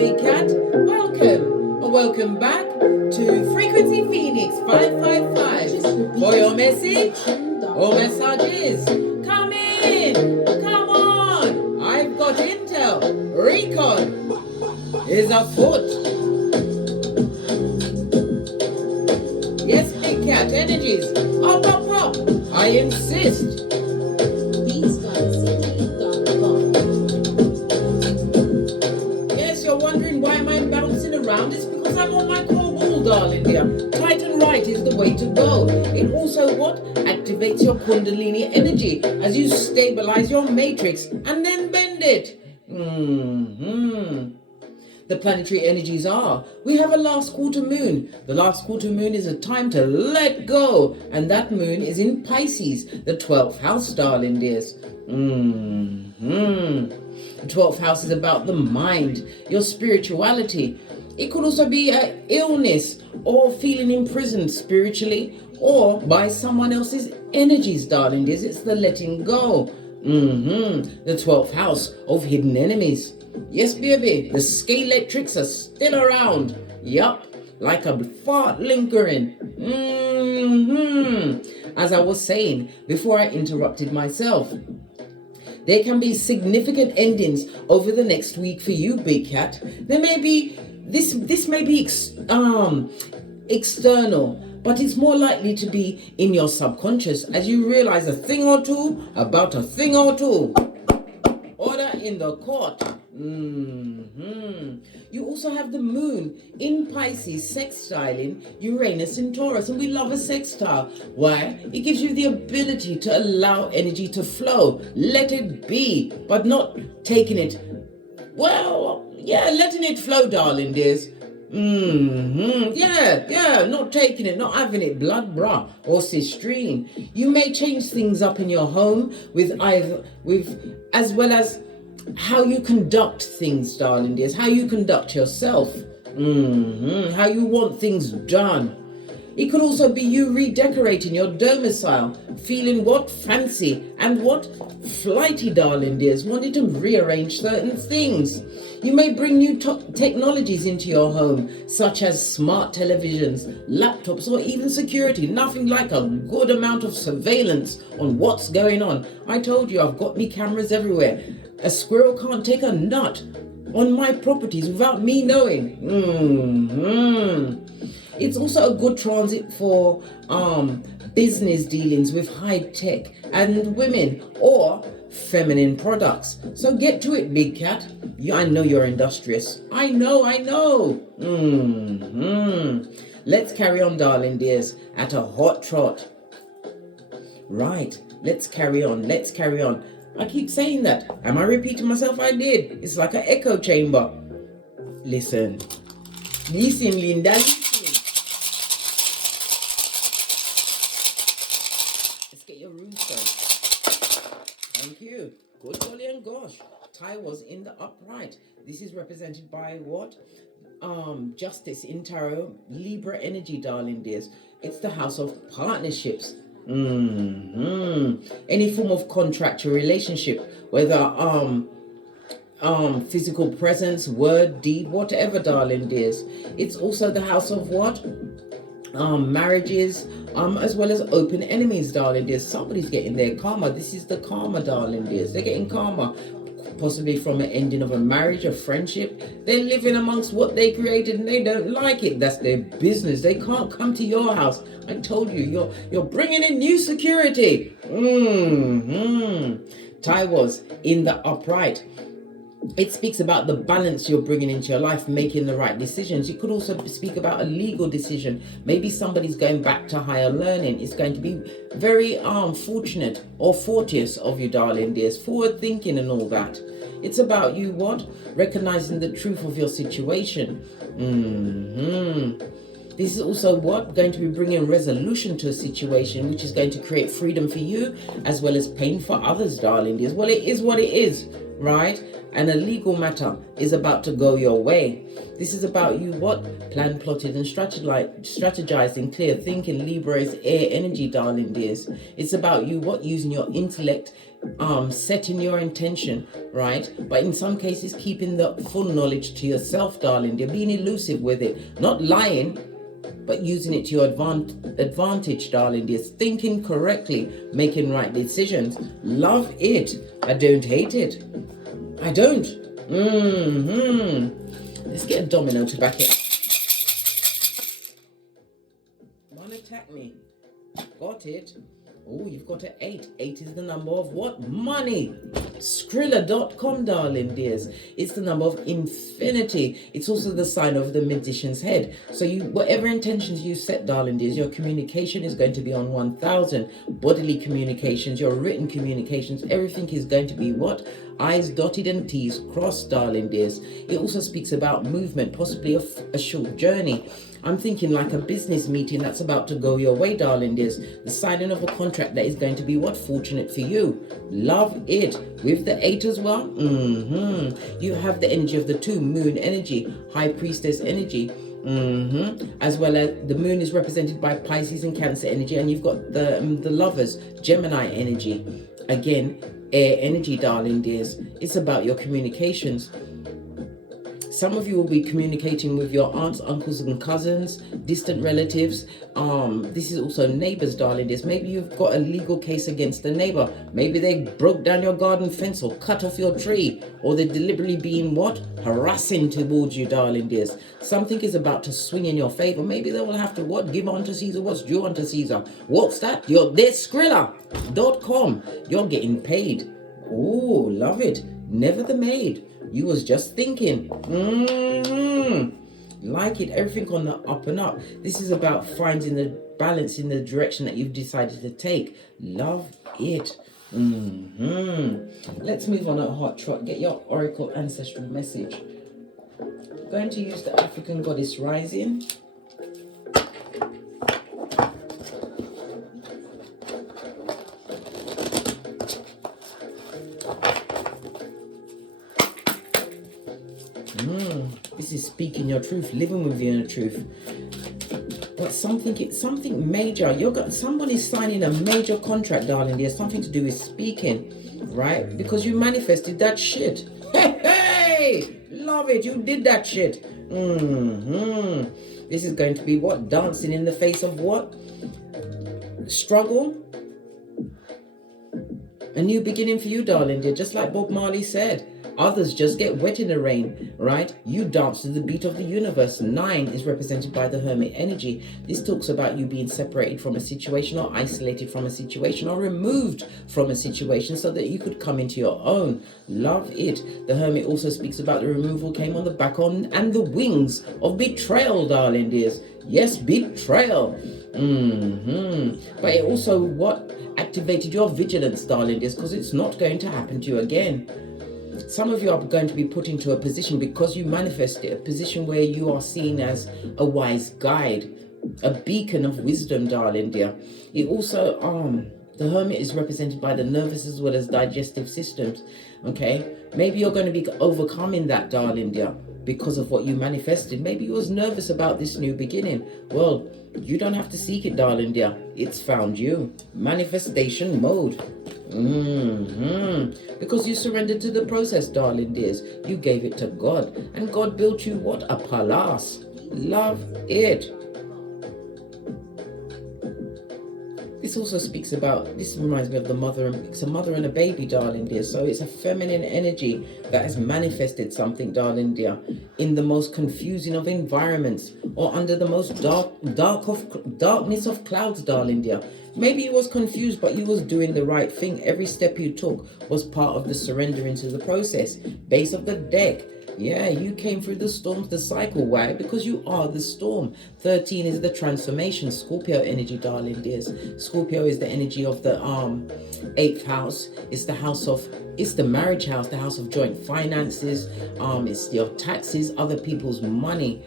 Big Cat. Welcome, or welcome back to Frequency Phoenix 555 for your message or messages. Come in, come on. I've got intel. Recon is afoot. Yes, Big Cat energies. Up, up, up. I insist. Yes, you're wondering why am I bouncing around? It's because I'm on my core wall, darling dear. Tight and right is the way to go. It also what? Activates your Kundalini energy as you stabilize your matrix and then bend it. The planetary energies are, we have a last quarter moon. The last quarter moon is a time to let go. And that moon is in Pisces, the 12th house, darling dears. The 12th house is about the mind, your spirituality. It could also be an illness or feeling imprisoned spiritually or by someone else's energies, darling dears. It's the letting go. The 12th house of hidden enemies. Yes, baby, the scaletrix are still around. Yup, like a fart lingering. As I was saying before I interrupted myself, there can be significant endings over the next week for you, Big Cat. There may be, this may be external, but it's more likely to be in your subconscious as you realize a thing or two about a thing or two. Order in the court. You also have the moon in Pisces sextiling Uranus in Taurus, and we love a sextile. Why? It gives you the ability to allow energy to flow. Let it be, but not taking it. Well, yeah, letting it flow, darling dears. Yeah, not taking it, not having it blood bra or cistrine. You may change things up in your home as well as how you conduct things, darling dears, how you conduct yourself, how you want things done. It could also be you redecorating your domicile, feeling what? Fancy and what? Flighty, darling dears, wanting to rearrange certain things. You may bring new technologies into your home, such as smart televisions, laptops, or even security. Nothing like a good amount of surveillance on what's going on. I told you I've got me cameras everywhere. A squirrel can't take a nut on my properties without me knowing. It's also a good transit for business dealings with high tech and women or feminine products. So get to it, Big Cat. I know you're industrious. I know. Let's carry on, darling dears, at a hot trot. Right, let's carry on. I keep saying that. Am I repeating myself? I did. It's like an echo chamber. Listen, Linda, listen. Let's get your rune stone. Thank you. Good golly and gosh. Tai was in the upright. This is represented by what? Justice in tarot, Libra energy, darling dears. It's the house of partnerships. Any form of contract or relationship, whether physical presence, word, deed, whatever, darling dears. It's also the house of what? Marriages, as well as open enemies, darling dears. Somebody's getting their karma. This is the karma, darling dears. They're getting karma, possibly from an ending of a marriage, a friendship. They're living amongst what they created and they don't like it. That's their business. They can't come to your house. I told you, you're bringing in new security. Tai was in the upright. It speaks about the balance you're bringing into your life, making the right decisions. You could also speak about a legal decision. Maybe somebody's going back to higher learning. It's going to be very fortunate or fortuitous of you, darling dears. Forward thinking and all that. It's about you what? Recognizing the truth of your situation. This is also what? Going to be bringing resolution to a situation, which is going to create freedom for you as well as pain for others, darling dears. Well, it is what it is. right? And a legal matter is about to go your way. This is about you what? Plan, plotted, and strategizing, clear thinking. Libra is air energy, darling dears. It's about you what? Using your intellect, setting your intention, right? But in some cases, keeping the full knowledge to yourself, darling dear. Being elusive with it. Not lying, but using it to your advantage, darling dears. Thinking correctly, making right decisions. Love it. I don't hate it. I don't. Let's get a domino to back it up. One attack me. Got it. Oh, you've got an 8. 8 is the number of what? Money. Skrilla.com, darling dears. It's the number of infinity. It's also the sign of the magician's head. So you, whatever intentions you set, darling dears, your communication is going to be on 1000. Bodily communications, your written communications, everything is going to be what? I's dotted and T's crossed, darling dears. It also speaks about movement, possibly a short journey. I'm thinking like a business meeting that's about to go your way, darling dears. The signing of a contract that is going to be what? Fortunate for you. Love it. With the 8 as well. You have the energy of the 2, moon energy, high priestess energy. As well as the moon is represented by Pisces and Cancer energy, and you've got the lovers, Gemini energy. Again, air energy, darling dears. It's about your communications. Some of you will be communicating with your aunts, uncles, and cousins, distant relatives. This is also neighbors, darling dears. Maybe you've got a legal case against a neighbor. Maybe they broke down your garden fence or cut off your tree, or they're deliberately being what? Harassing towards you, darling dears. Something is about to swing in your favor. Maybe they will have to what? Give unto Caesar what's due unto Caesar. What's that? There's Skrilla.com. You're getting paid. Oh, love it. Never the maid. You was just thinking. Like it. Everything on the up and up. This is about finding the balance in the direction that you've decided to take. Love it. Let's move on a hot trot. Get your oracle ancestral message. I'm going to use the African goddess rising. This is speaking your truth, living with your truth. But something major. Someone is signing a major contract, darling. There's something to do with speaking, right? Because you manifested that shit. Hey, love it. You did that shit. This is going to be what? Dancing in the face of what? Struggle. A new beginning for you, darling dear. Just like Bob Marley said. Others just get wet in the rain, right? You dance to the beat of the universe. 9 is represented by the Hermit energy. This talks about you being separated from a situation, or isolated from a situation, or removed from a situation so that you could come into your own. Love it. The Hermit also speaks about the removal came on the back on and the wings of betrayal, darling dears. Yes, betrayal. But it also what? Activated your vigilance, darling dears, because it's not going to happen to you again. Some of you are going to be put into a position, because you manifested, a position where you are seen as a wise guide, a beacon of wisdom, darling dear. It also, the Hermit is represented by the nervous as well as digestive systems, okay? Maybe you're going to be overcoming that, darling dear, because of what you manifested. Maybe you was nervous about this new beginning. Well, you don't have to seek it, darling dear. It's found you. Manifestation mode. Because you surrendered to the process, darling dears. You gave it to God, and God built you what? A palace. Love it. This also speaks about, this reminds me of the mother, it's a mother and a baby, darling dear. So it's a feminine energy that has manifested something, darling dear, in the most confusing of environments, or under the most darkness of clouds, darling dear. Maybe you was confused, but you was doing the right thing. Every step you took was part of the surrender into the process. Base of the deck. Yeah, you came through the storms, the cycle. Why? Because you are the storm. 13 is the transformation. Scorpio energy, darling dears. Scorpio is the energy of the 8th house. It's the house of, it's the marriage house, the house of joint finances. It's your taxes, other people's money.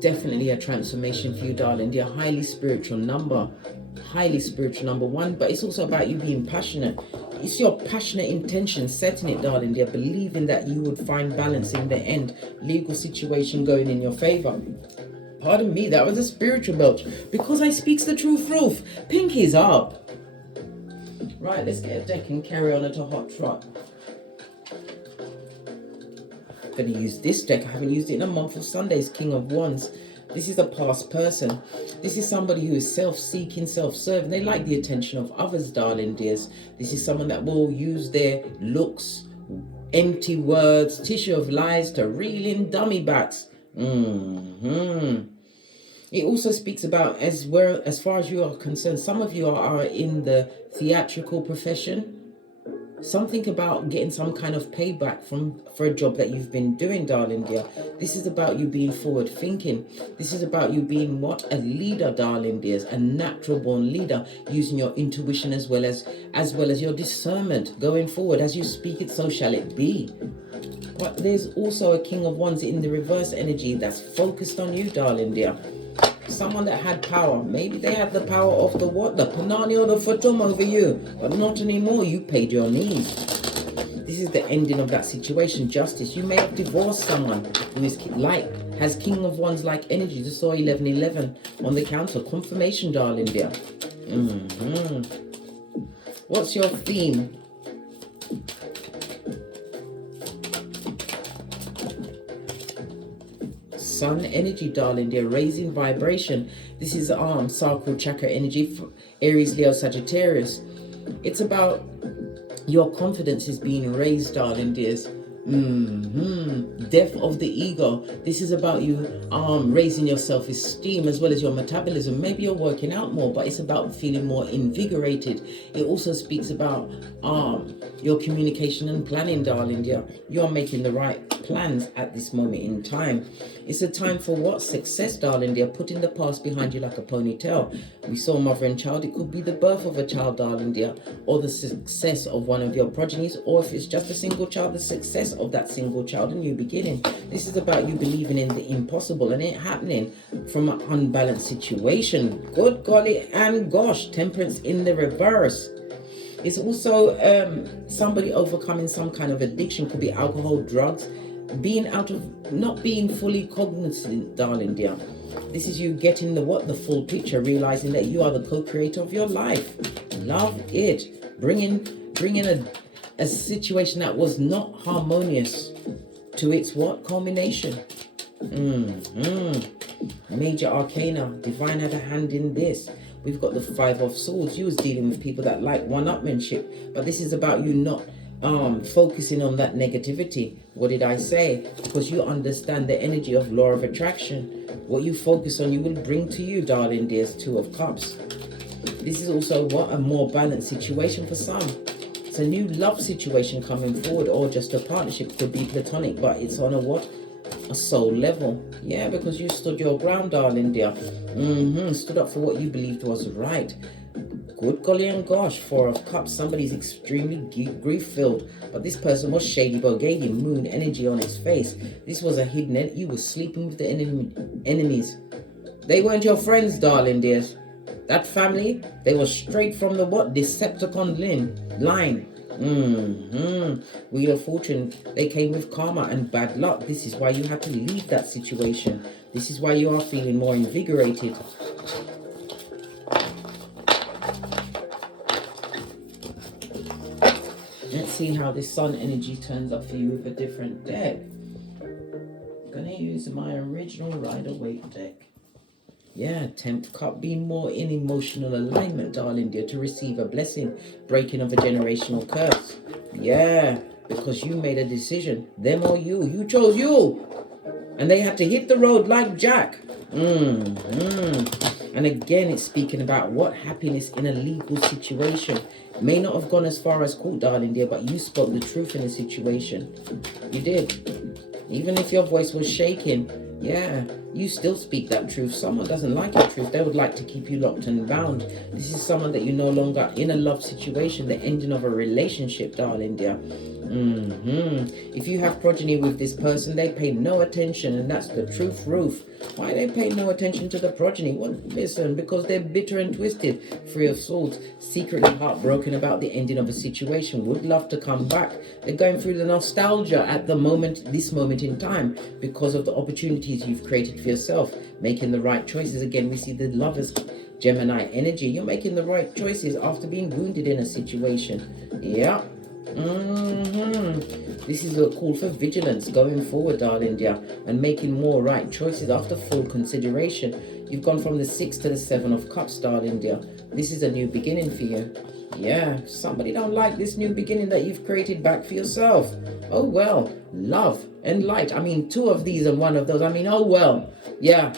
Definitely a transformation for you, darling dear. Highly spiritual number. highly spiritual, number one, but it's also about you being passionate. It's your passionate intention, setting it, darling dear, believing that you would find balance in the end, legal situation going in your favor. Pardon me, that was a spiritual belch, because I speaks the truth, roof. Pinky's up. Right, let's get a deck and carry on at a hot trot. I'm going to use this deck. I haven't used it in a month of Sundays. King of Wands. This is a past person. This is somebody who is self-seeking, self-serving. They like the attention of others, darling dears. This is someone that will use their looks, empty words, tissue of lies to reel in dummy backs. It also speaks about, as far as you are concerned, some of you are in the theatrical profession. Something about getting some kind of payback for a job that you've been doing, darling dear. This is about you being forward thinking. This is about you being what? A leader, darling dears. A natural born leader, using your intuition as well as your discernment going forward. As you speak it, so shall it be. But there's also a King of Wands in the reverse energy that's focused on you, darling dear. Someone that had power. Maybe they had the power of the what? The Panani or the Fatum over you. But not anymore. You paid your knees. This is the ending of that situation. Justice. You may have divorced someone who is has King of Wands like energy. Just saw 1111 on the council. Confirmation, darling dear. What's your theme? Sun energy, darling dear, raising vibration. This is sacral chakra energy for Aries, Leo, Sagittarius. It's about your confidence is being raised, darling dears. Death of the ego. This is about you raising your self-esteem as well as your metabolism. Maybe you're working out more, but it's about feeling more invigorated. It also speaks about your communication and planning, darling dear. You're making the right plans at this moment in time. It's a time for what? Success, darling dear. Putting the past behind you like a ponytail. We saw mother and child. It could be the birth of a child, darling dear, or the success of one of your progenies, or if it's just a single child, the success of that single child, a new beginning. This is about you believing in the impossible and it happening from an unbalanced situation. Good golly and gosh, temperance in the reverse. It's also somebody overcoming some kind of addiction. Could be alcohol, drugs, not being fully cognizant, darling dear. This is you getting the full picture, realizing that you are the co-creator of your life. Love it. Bringing a situation that was not harmonious to its culmination. Major arcana, divine had a hand in this. We've got the Five of Swords. You was dealing with people that like one-upmanship, but this is about you not focusing on that negativity. What did I say? Because you understand the energy of law of attraction. What you focus on, you will bring to you, darling dears. Two of Cups. This is also a more balanced situation for some. It's a new love situation coming forward, or just a partnership. Could be platonic, but it's on a soul level. Yeah, because you stood your ground, darling dear. Stood up for what you believed was right. Good golly and gosh, Four of Cups. Somebody's extremely grief-filled, but this person was shady bogey, moon energy on its face. This was a hidden end. You were sleeping with the enemies. They weren't your friends, darling dears. That family, they were straight from the Decepticon line. Wheel of Fortune, they came with karma and bad luck. This is why you had to leave that situation. This is why you are feeling more invigorated. Let's see how this sun energy turns up for you with a different deck. I'm going to use my original Rider-Waite deck. Yeah, 10th cup, being more in emotional alignment, darling dear, to receive a blessing, breaking of a generational curse. Yeah, because you made a decision, them or you. You chose you. And they had to hit the road like Jack. And again, it's speaking about what happiness in a legal situation. May not have gone as far as court, darling dear, but you spoke the truth in the situation. You did. Even if your voice was shaking, yeah, you still speak that truth. Someone doesn't like your truth. They would like to keep you locked and bound. This is someone that you're no longer in a love situation, the ending of a relationship, darling dear. If you have progeny with this person, they pay no attention, and that's the truth, roof. Why are they paying no attention to the progeny? Well, listen, because they're bitter and twisted. Three of Swords, secretly heartbroken about the ending of a situation, would love to come back. They're going through the nostalgia at the moment, this moment in time, because of the opportunities you've created for yourself, making the right choices. Again, we see the Lovers, Gemini energy. You're making the right choices after being wounded in a situation. Yeah. This is a call for vigilance going forward, darling dear, and making more right choices after full consideration. You've gone from the 6 to the 7 of Cups, darling dear. This is a new beginning for you. Yeah, somebody don't like this new beginning that you've created back for yourself. Oh well, love and light. I mean, 2 of these and 1 of those. I mean, oh well. Yeah.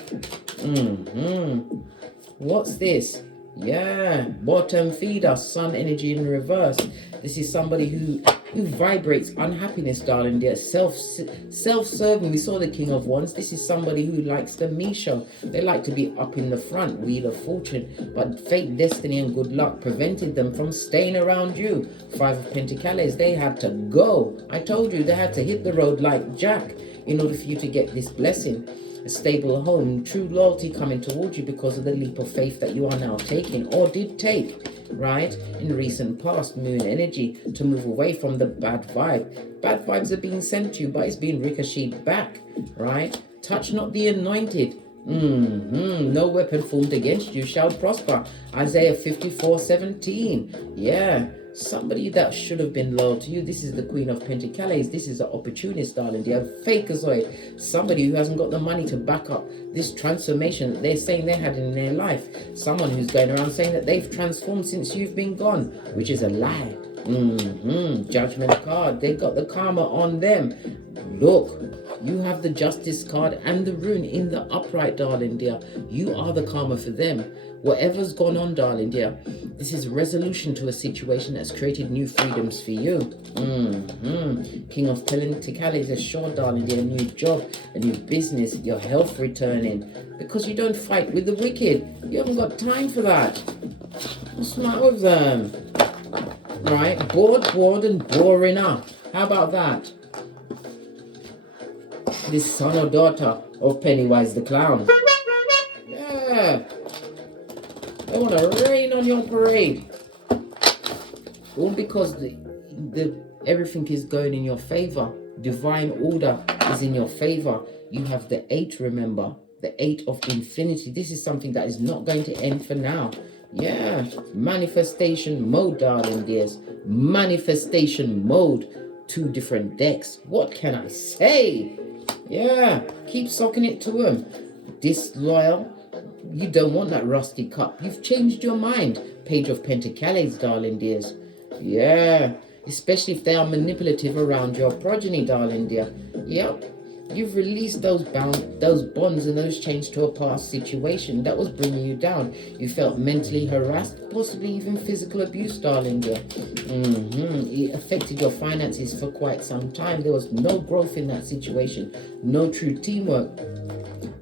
What's this? Yeah, bottom feeder, sun energy in reverse. This is somebody who vibrates unhappiness, darling dear. Self-serving. We saw the King of Wands. This is somebody who likes the me show. They like to be up in the front, Wheel of Fortune, but fate, destiny and good luck prevented them from staying around you. 5 of Pentacles. They had to go. I told you they had to hit the road like Jack in order for you to get this blessing. A stable home, true loyalty coming towards you because of the leap of faith that you are now taking, or did take, right, in recent past. Moon energy, to move away from the bad vibe. Bad vibes are being sent to you, but it's being ricocheted back, right? Touch not the anointed. No weapon formed against you shall prosper. Isaiah 54:17. Yeah. Somebody that should have been loyal to you. This is the Queen of Pentacles. This is an opportunist, darling. They are fakeazoid. Somebody who hasn't got the money to back up this transformation that they're saying they had in their life. Someone who's going around saying that they've transformed since you've been gone, which is a lie. Judgment card. They got the karma on them. Look, you have the Justice card and the rune in the upright, darling dear. You are the karma for them. Whatever's gone on, darling dear, this is resolution to a situation that's created new freedoms for you. King of Pentacles, assured, darling dear, a new job, a new business, your health returning, because you don't fight with the wicked. You haven't got time for that. What's the matter with them? Right, bored and boring up. How about that? This son or daughter of Pennywise the Clown. Yeah. They want to rain on your parade. All because everything is going in your favor. Divine order is in your favor. You have the 8, remember. The 8 of infinity. This is something that is not going to end for now. Yeah. Manifestation mode, darling dears. Manifestation mode. 2 different decks. What can I say? Yeah. Keep socking it to them. Disloyal. You don't want that rusty cup. You've changed your mind. Page of Pentacles, darling dears. Yeah. Especially if they are manipulative around your progeny, darling dear. Yep. You've released those bonds and those chains to a past situation that was bringing you down. You felt mentally harassed, possibly even physical abuse, darling dear. It affected your finances for quite some time. There was no growth in that situation. No true teamwork,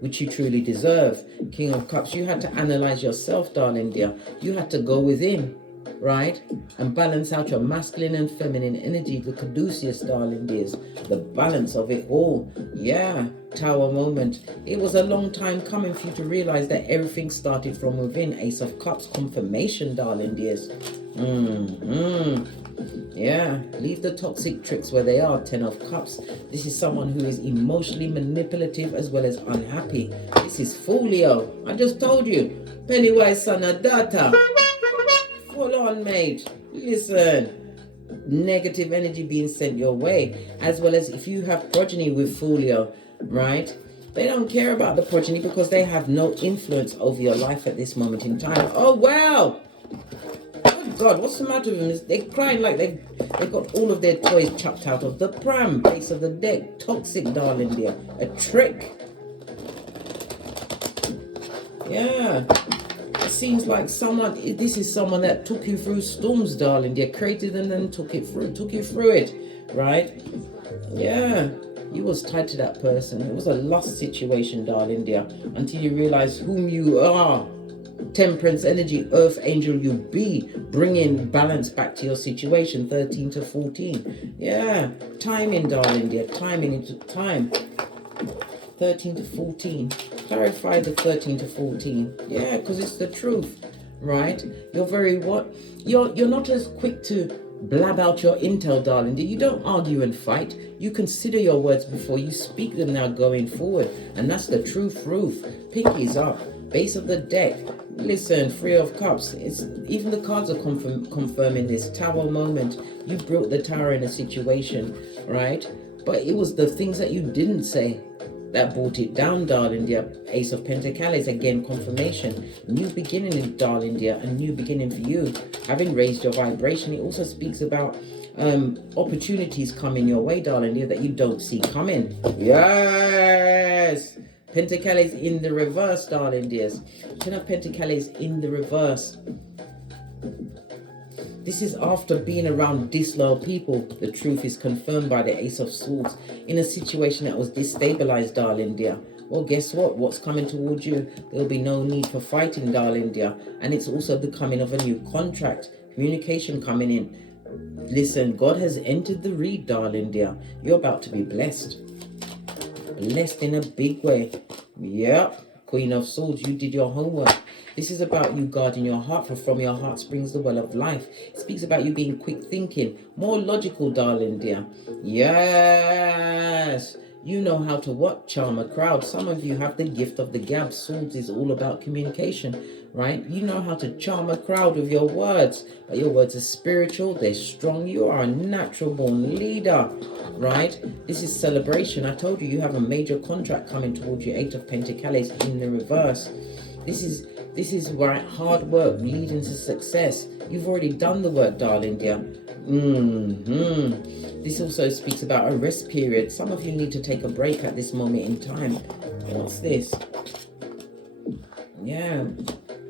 which you truly deserve. King of Cups, you had to analyze yourself, darling dear. You had to go within, right? And balance out your masculine and feminine energy, the caduceus, darling dears. The balance of it all. Yeah, Tower moment. It was a long time coming for you to realize that everything started from within. Ace of Cups, confirmation, darling dears. Yeah, leave the toxic tricks where they are. 10 of Cups. This is someone who is emotionally manipulative as well as unhappy. This is Folio. I just told you. Pennywise son of data. Full on, mate. Listen. Negative energy being sent your way. As well as if you have progeny with Folio, right? They don't care about the progeny because they have no influence over your life at this moment in time. Oh, wow. Oh God, what's the matter with them? They're crying like they got all of their toys chucked out of the pram. Base of the deck. Toxic, darling dear. A trick. Yeah. It seems like this is someone that took you through storms, darling dear. Created and then took you through it. Right? Yeah. You was tied to that person. It was a lust situation, darling dear. Until you realize whom you are. Temperance energy, earth angel you be, bringing balance back to your situation. 13 to 14. Yeah, timing, darling dear, timing into time. 13 to 14. Clarify the 13 to 14. Yeah, because it's the truth, right? You're very what? You're not as quick to blab out your intel, darling. You don't argue and fight. You consider your words before you speak them now going forward. And that's the truth. Pinkies up. Base of the deck. Listen, Three of Cups. It's even the cards are confirming this Tower moment. You built the tower in a situation, right? But it was the things that you didn't say that brought it down, darling dear. Ace of Pentacles, again, confirmation. New beginning, darling dear. A new beginning for you. Having raised your vibration, it also speaks about opportunities coming your way, darling dear, that you don't see coming. Yes! Pentacles in the reverse, darling dears. Ten of Pentacles in the reverse. This is after being around disloyal people. The truth is confirmed by the Ace of Swords in a situation that was destabilized, darling dear. Well, guess what? What's coming towards you? There'll be no need for fighting, darling dear. And it's also the coming of a new contract. Communication coming in. Listen, God has entered the read, darling dear. You're about to be blessed. Blessed in a big way. Yep. Queen of Swords, you did your homework. This is about you guarding your heart, for from your heart springs the well of life. It speaks about you being quick thinking, more logical, darling dear. Yes. You know how to what? Charm a crowd. Some of you have the gift of the gab. Swords is all about communication, right? You know how to charm a crowd with your words. But your words are spiritual. They're strong. You are a natural born leader, right? This is celebration. I told you, you have a major contract coming towards you. Eight of Pentacles in the reverse. This is right, hard work leading to success. You've already done the work, darling dear. This also speaks about a rest period. Some of you need to take a break at this moment in time. What's this? Yeah,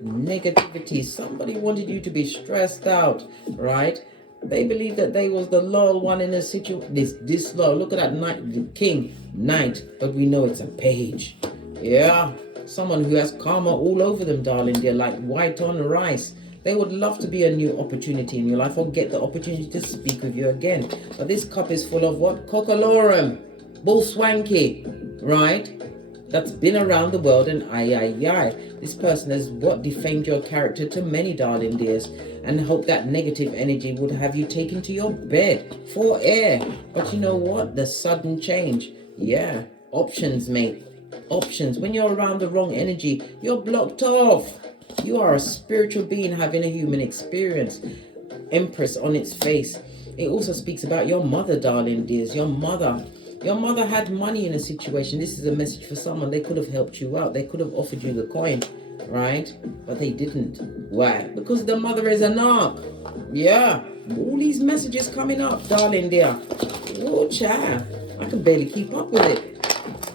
negativity. Somebody wanted you to be stressed out, right? They believe that they was the loyal one in a situation. This low. Look at that knight, the king, knight. But we know it's a page. Yeah. Someone who has karma all over them, darling dear, like white on rice. They would love to be a new opportunity in your life or get the opportunity to speak with you again. But this cup is full of what? Cockalorum, bull swanky, right? That's been around the world and aye. This person has what? Defamed your character to many, darling dears, and hope that negative energy would have you taken to your bed for air. But you know what? The sudden change. Yeah, options, mate. Options. When you're around the wrong energy, you're blocked off. You are a spiritual being having a human experience. Empress on its face. It also speaks about your mother, darling dears. Your mother had money in a situation. This is a message for someone. They could have helped you out. They could have offered you the coin, right? But they didn't. Why? Because the mother is a narc. Yeah. All these messages coming up, darling dear. Oh, child. I can barely keep up with it.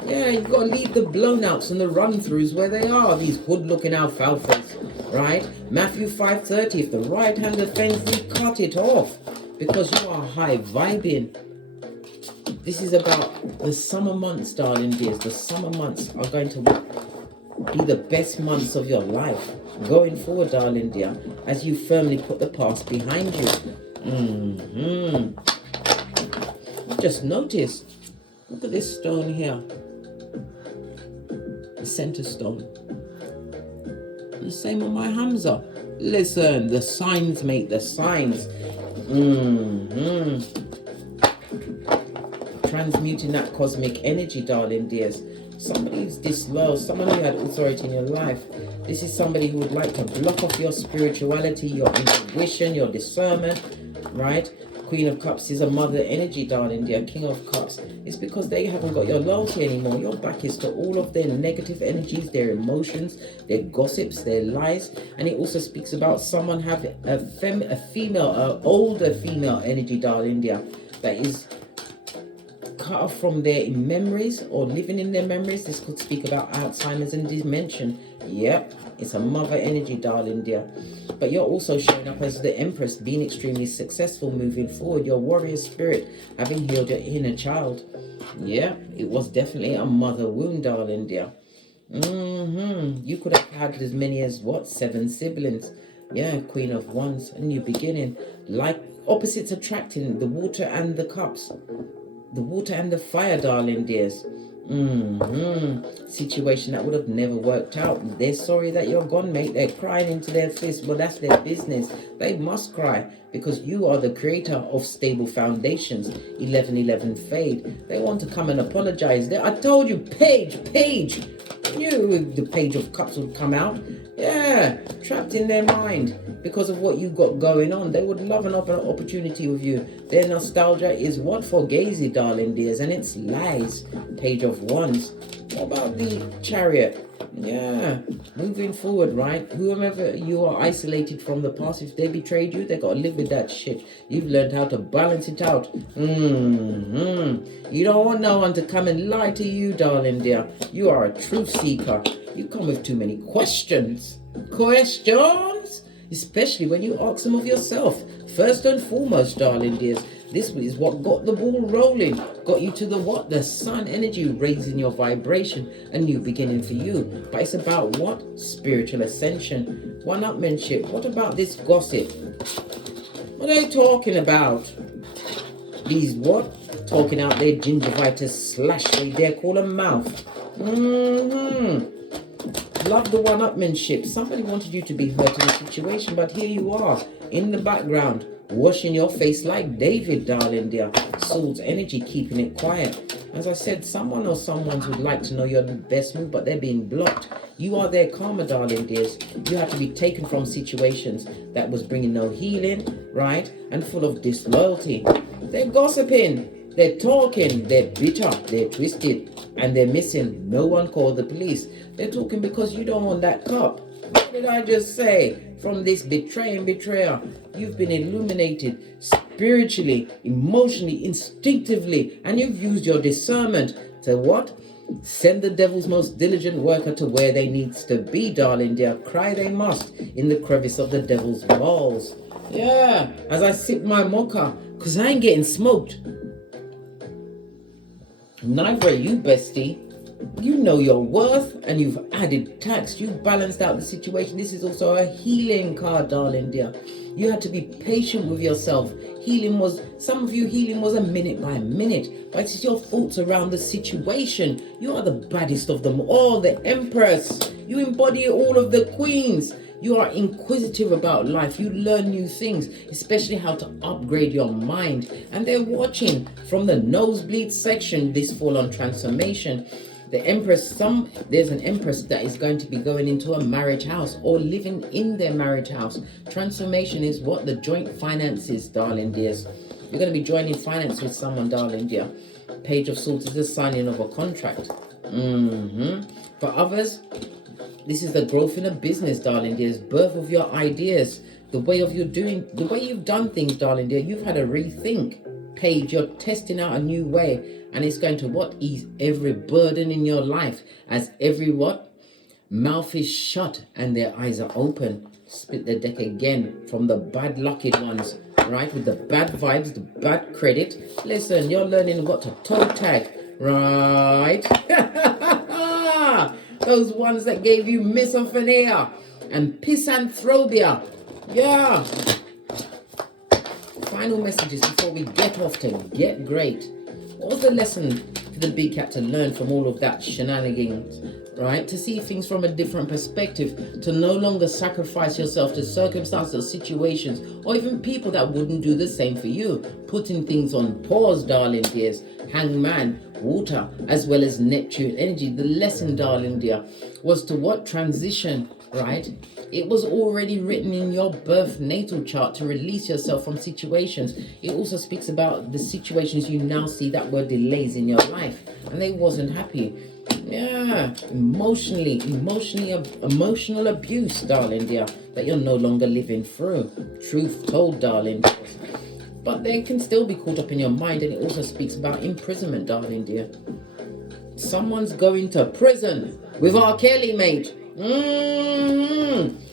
Yeah, you've got to leave the blown-outs and the run-throughs where they are, these hood-looking alfalfas, right? Matthew 5:30, if the right hand offends thee, cut it off, because you are high-vibing. This is about the summer months, darling dears. The summer months are going to be the best months of your life. Going forward, darling dear, as you firmly put the past behind you. Just notice, look at this stone here. The center stone. The same on my Hamza. Listen, the signs, mate, the signs. Transmuting that cosmic energy, darling dears. Somebody's disloyal, someone who had authority in your life. This is somebody who would like to block off your spirituality, your intuition, your discernment, right? Queen of Cups is a mother energy, darling dear. King of Cups. It's because they haven't got your loyalty anymore. Your back is to all of their negative energies, their emotions, their gossips, their lies. And it also speaks about someone having older female energy, darling dear, that is cut off from their memories or living in their memories. This could speak about Alzheimer's and dementia. Yep, it's a mother energy, darling dear. But you're also showing up as the Empress, being extremely successful moving forward. Your warrior spirit, having healed your inner child. Yeah, it was definitely a mother wound, darling dear. You could have had as many as what? 7 siblings. Yeah, Queen of Wands, a new beginning. Like opposites attracting, the water and the cups. The water and the fire, darling dears. Situation that would have never worked out. They're sorry that you're gone, mate. They're crying into their fist. Well, that's their business. They must cry because you are the creator of stable foundations. 1111 fade. They want to come and apologize. I told you, Page. You, the Page of Cups would come out. Yeah, trapped in their mind because of what you got going on. They would love an opportunity with you. Their nostalgia is what for gazy, darling dears, and it's lies. Page of Wands. What about the Chariot? Yeah, moving forward, right? Whomever you are isolated from the past, if they betrayed you, they gotta live with that shit. You've learned how to balance it out. You don't want no one to come and lie to you, darling dear. You are a truth seeker. You come with too many questions. Especially when you ask them of yourself. First and foremost, darling dears, this is what got the ball rolling. Got you to the what? The sun energy, raising your vibration. A new beginning for you. But it's about what? Spiritual ascension. One-upmanship. What about this gossip? What are they talking about? These what? Talking out their gingivitis slash. They dare call a mouth. Love the one-upmanship. Somebody wanted you to be hurt in a situation, but here you are in the background, washing your face like David, darling dear. Soul's energy, keeping it quiet. As I said, someone or someone would like to know your best move, but they're being blocked. You are their karma, darling dears. You have to be taken from situations that was bringing no healing, right? And full of disloyalty. They're gossiping. They're talking. They're bitter. They're twisted. And they're missing. No one called the police. They're talking because you don't want that cup. What did I just say? From this betrayer, you've been illuminated spiritually, emotionally, instinctively, and you've used your discernment to what? Send the devil's most diligent worker to where they needs to be, darling dear. Cry they must in the crevice of the devil's walls. Yeah, as I sip my mocha, because I ain't getting smoked. Neither are you, bestie. You know your worth and you've added tax. You've balanced out the situation. This is also a healing card, darling dear. You had to be patient with yourself. Some of you, healing was a minute by minute. But it's your thoughts around the situation. You are the baddest of them all, the Empress. You embody all of the queens. You are inquisitive about life. You learn new things, especially how to upgrade your mind. And they're watching from the nosebleed section this full-on transformation. The Empress, there's an Empress that is going to be going into a marriage house or living in their marriage house. Transformation is what? The joint finances, darling dears. You're going to be joining finance with someone, darling dear. Page of Swords is the signing of a contract. For others, this is the growth in a business, darling dears. Birth of your ideas. The way you've done things, darling dear. You've had a rethink. Page, you're testing out a new way. And it's going to what? Ease every burden in your life. As every what? Mouth is shut and their eyes are open. Split the deck again from the bad lucky ones. Right? With the bad vibes, the bad credit. Listen, you're learning what to toe tag. Right? Those ones that gave you misophonia and pisanthropia. Yeah. Final messages before we get off to get great. What was the lesson for the big cat to learn from all of that shenanigans, right? To see things from a different perspective, to no longer sacrifice yourself to circumstances or situations, or even people that wouldn't do the same for you. Putting things on pause, darling dears. Hangman, water, as well as Neptune energy. The lesson, darling dear, was to what? Transition, right? It was already written in your birth natal chart to release yourself from situations. It also speaks about the situations you now see that were delays in your life and they wasn't happy. Yeah, emotional abuse, darling dear, that you're no longer living through. Truth told, darling dear. But they can still be caught up in your mind, and it also speaks about imprisonment, darling dear. Someone's going to prison with R. Kelly, mate.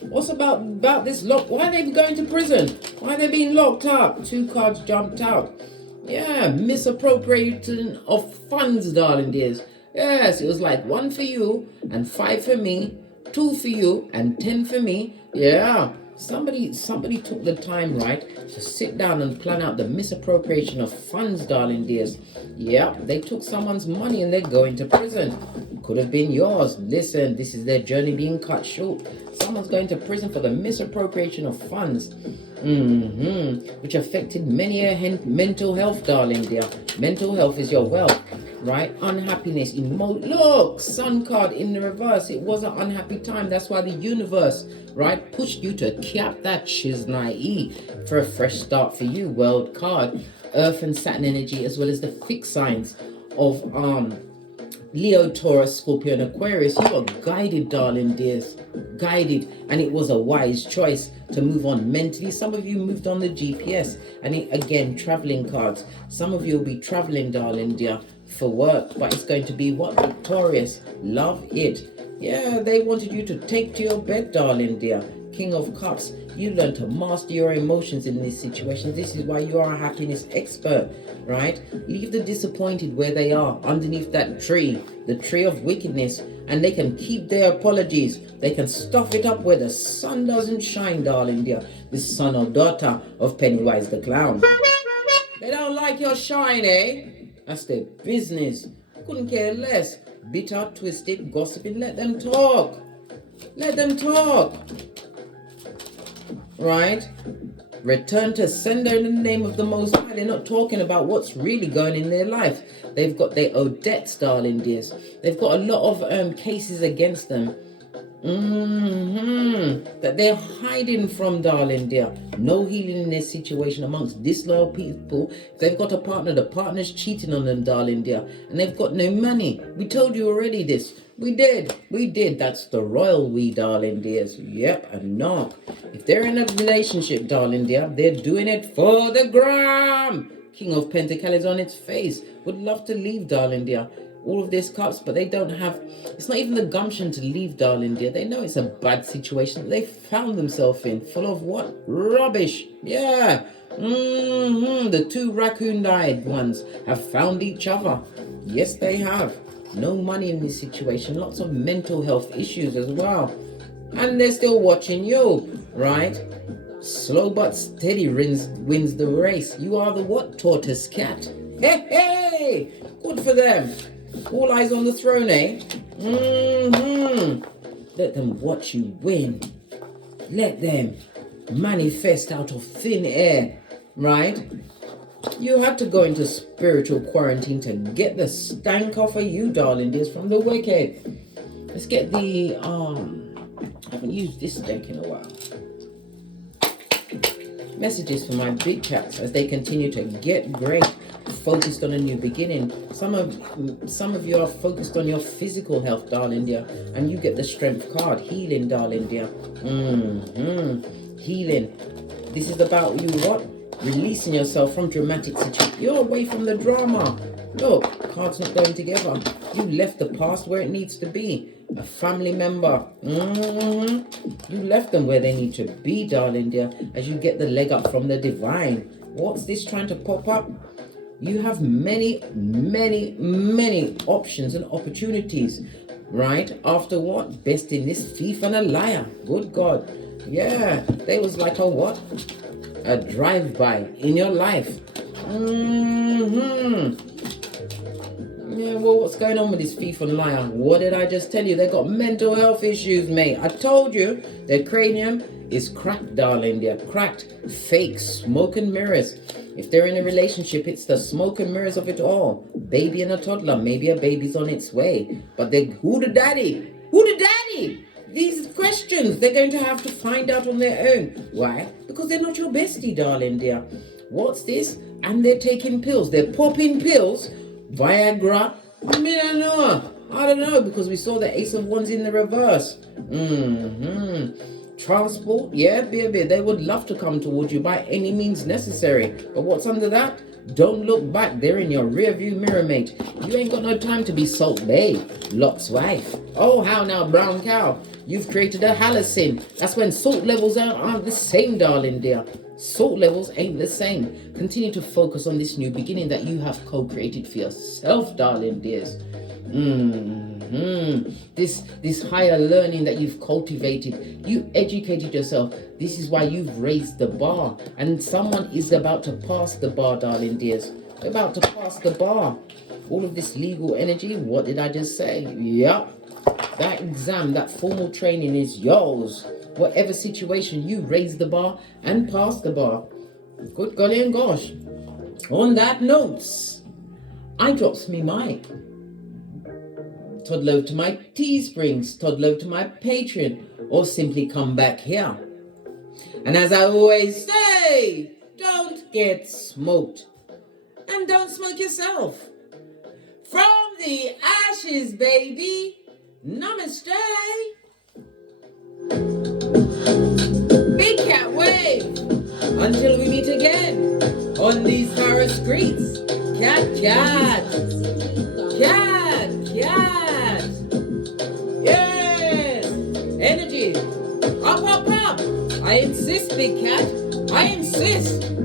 What's about this lock? Why are they going to prison? Why are they being locked up? 2 cards jumped out. Yeah, misappropriation of funds, darling dears. Yes, it was like 1 for you and 5 for me, 2 for you and 10 for me. Yeah, Somebody took the time, right, to sit down and plan out the misappropriation of funds, darling dears. Yeah, they took someone's money and they're going to prison. Could have been yours. Listen, this is their journey being cut short. Someone's going to prison for the misappropriation of funds. Which affected many a mental health, darling dear. Mental health is your wealth, right? Unhappiness, look, sun card in the reverse. It was an unhappy time. That's why the universe, right, pushed you to cap that Shiznai for a fresh start for you. World card, Earth and Saturn energy, as well as the fixed signs of Leo, Taurus, Scorpio, and Aquarius. You are guided, darling dears, guided, and it was a wise choice to move on mentally. Some of you moved on the GPS, and again, traveling cards. Some of you will be traveling, darling dear, for work, but it's going to be what? Victorious. Love it. Yeah, they wanted you to take to your bed, darling dear. King of Cups. You learn to master your emotions in this situation. This is why you are a happiness expert, right? Leave the disappointed where they are, underneath that tree, the tree of wickedness, and they can keep their apologies. They can stuff it up where the sun doesn't shine, darling dear. This son or daughter of Pennywise the Clown. They don't like your shine, eh? That's their business. Couldn't care less. Bitter, twisted, gossiping. Let them talk. Let them talk. Right? Return to sender in the name of the Most High. They're not talking about what's really going in their life. They owe debts, darling dears. They've got a lot of cases against them. That they're hiding from, darling dear. No healing in their situation amongst disloyal people. If they've got a partner, the partner's cheating on them, darling dear, and they've got no money. We told you already this. We did. That's the royal we, darling dears. Yep, and knock. If they're in a relationship, darling dear, they're doing it for the gram. King of Pentacles on its face. Would love to leave, darling dear. All of these cups, but they don't have, it's not even the gumption to leave, darling dear. They know it's a bad situation that they found themselves in, full of what? Rubbish. Yeah. The two raccoon-eyed ones have found each other. Yes, they have. No money in this situation. Lots of mental health issues as well. And they're still watching you, right? Slow but steady wins the race. You are the what? Tortoise cat. Hey! Good for them. All eyes on the throne, eh? Let them watch you win. Let them manifest out of thin air, right? You had to go into spiritual quarantine to get the stank off of you, darling dears, from the wicked. Let's get the, I haven't used this deck in a while. Messages for my big cats as they continue to get great, focused on a new beginning. Some of you are focused on your physical health, darling dear, and you get the strength card. Healing, darling dear. Healing. This is about you what? Releasing yourself from dramatic situations. You're away from the drama. Look, cards not going together. You left the past where it needs to be. A family member. You left them where they need to be, darling dear, as you get the leg up from the divine. What's this trying to pop up? You have many options and opportunities, right? After what? Besting this thief and a liar. Good God. Yeah, there was like a what? A drive-by in your life. Yeah, well, what's going on with this thief and liar? What did I just tell you? They got mental health issues, mate. I told you their cranium is cracked, darling. They're cracked. Fake smoke and mirrors. If they're in a relationship, it's the smoke and mirrors of it all. Baby and a toddler. Maybe a baby's on its way. But who the daddy? Who the daddy? These questions they're going to have to find out on their own. Why? Because they're not your bestie, darling dear. What's this? And they're taking pills. They're popping pills. Viagra. I don't know, because we saw the Ace of Wands in the reverse. Transport. Yeah, baby. They would love to come towards you by any means necessary. But what's under that? Don't look back. They're in your rear view mirror, mate. You ain't got no time to be Salt Bae, Lot's wife. Oh, how now, brown cow? You've created a halocene. That's when salt levels aren't the same, darling dear. Salt levels ain't the same. Continue to focus on this new beginning that you have co-created for yourself, darling dears. This higher learning that you've cultivated, you educated yourself. This is why you've raised the bar, and someone is about to pass the bar, darling dears. They're about to pass the bar. All of this legal energy, what did I just say? Yep, that exam, that formal training is yours. Whatever situation, you raise the bar and pass the bar. Good golly and gosh. On that note, I drops me mic. Toddle over to my Teesprings, toddle over to my Patreon, or simply come back here. And as I always say, don't get smoked. And don't smoke yourself. From the ashes, baby. Namaste. Big cat wave. Until we meet again on these Tara streets. Cat, cat. Cat, cat. Yes. Energy. Up, up, up. I insist, big cat. I insist.